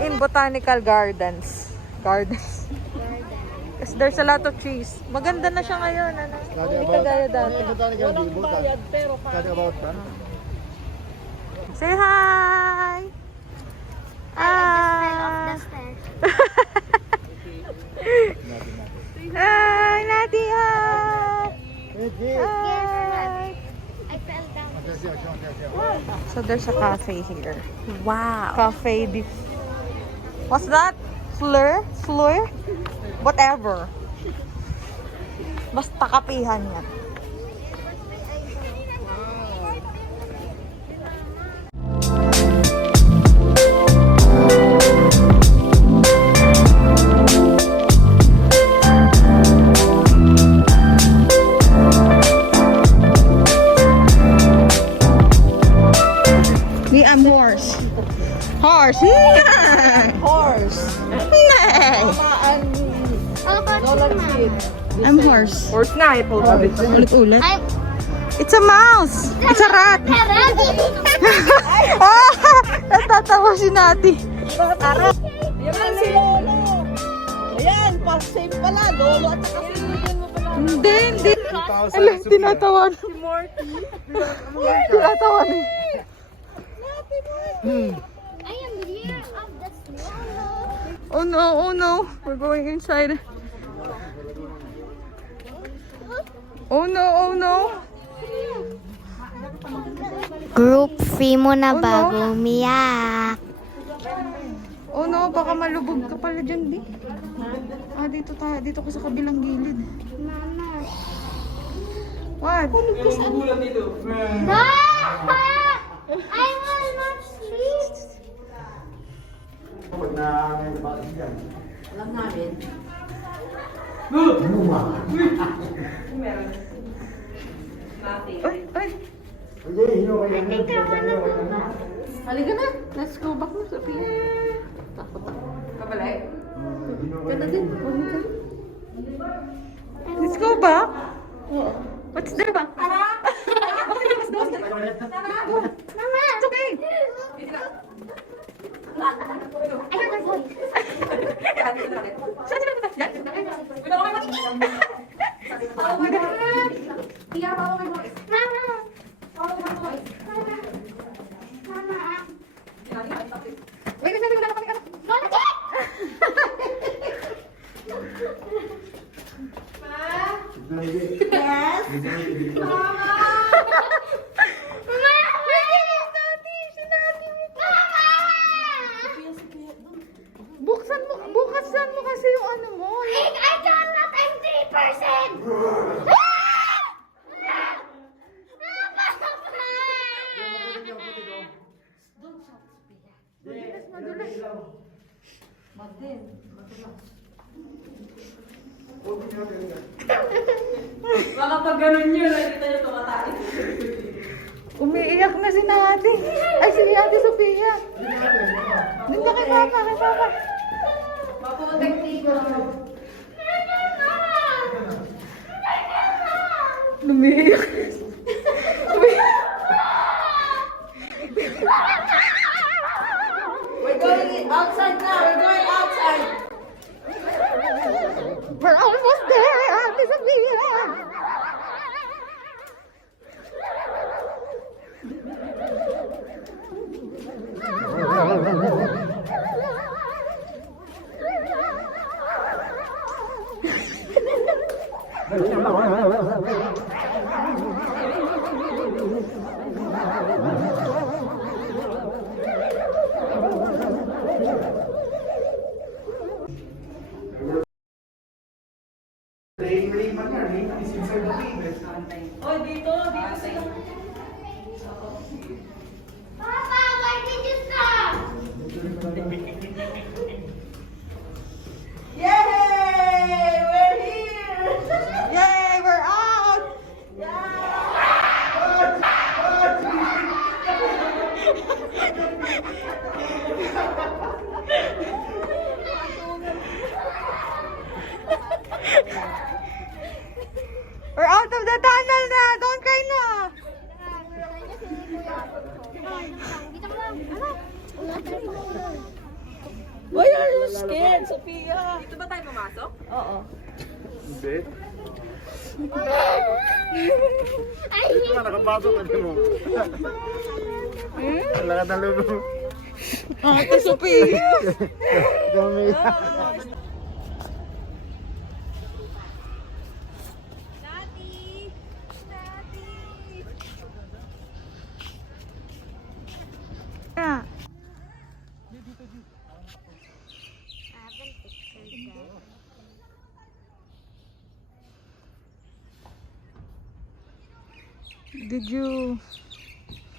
in Botanical Gardens. Gardens. Yes, there's a lot of trees. Maganda na siya ngayon. Ano? Hindi kagaya dati. Walang bayad, pero Say hi! Ah! Hi, Nadia! Hi! I fell down. So there's a cafe here. Wow! Cafe di... What's that? Fleur? Fleur? Whatever. Basta kapihan yan. I'm horse. Horse. Horse. I'm horse. Horse na, Ulit-ulit. It's a mouse. It's a rat. Natatawa si Nati. Yan si Lolo. Ayan, same pala. Lolo at saka si Hindi. Alam, tinatawan. Si Morty. Tinatawan. I am here of the snow. Oh no. We're going inside. Oh no. Group free mo na bago umiyak. Oh no, baka malubog ka pala dyan, di. Dito tayo. Dito ko sa kabilang gilid. Mama. What? No! I will not sleep. Alam namin. Ay. Halika na. Let's go back na, Sophia. Takot ako. Kabalik? Ganda din. Let's go back. What's there ba? Mama! It's okay. I heard her voice. Saan sila punta? Yan? Wait, wala kami ano. Yes? Buksan mo kasi yung ano mo. I cannot, I'm 3%! Baka pag ganun yun, nakita nyo tumatay. Umiiyak na si Nati. Ay, si Ate Sophia. Doon ka kay Papa. Maputek dito. Umiiyak. We're going outside now. We're going outside. We're almost there, Ate Sophia. Oh, dito sila. Papa, why did you stop? Yay! We're here! Yay, we're out. We're out of the tunnel na. Don't cry na. Dito mo lang. Ano? Skin, Sophia. Dito ba tayo mamasok? Oo. Hindi. Ito na, nakapasok ka mo. Wala ka na lulo. Ate Sophia! Dami. Yeah. Did you...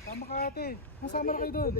Tama ka ate. Masama na kayo doon.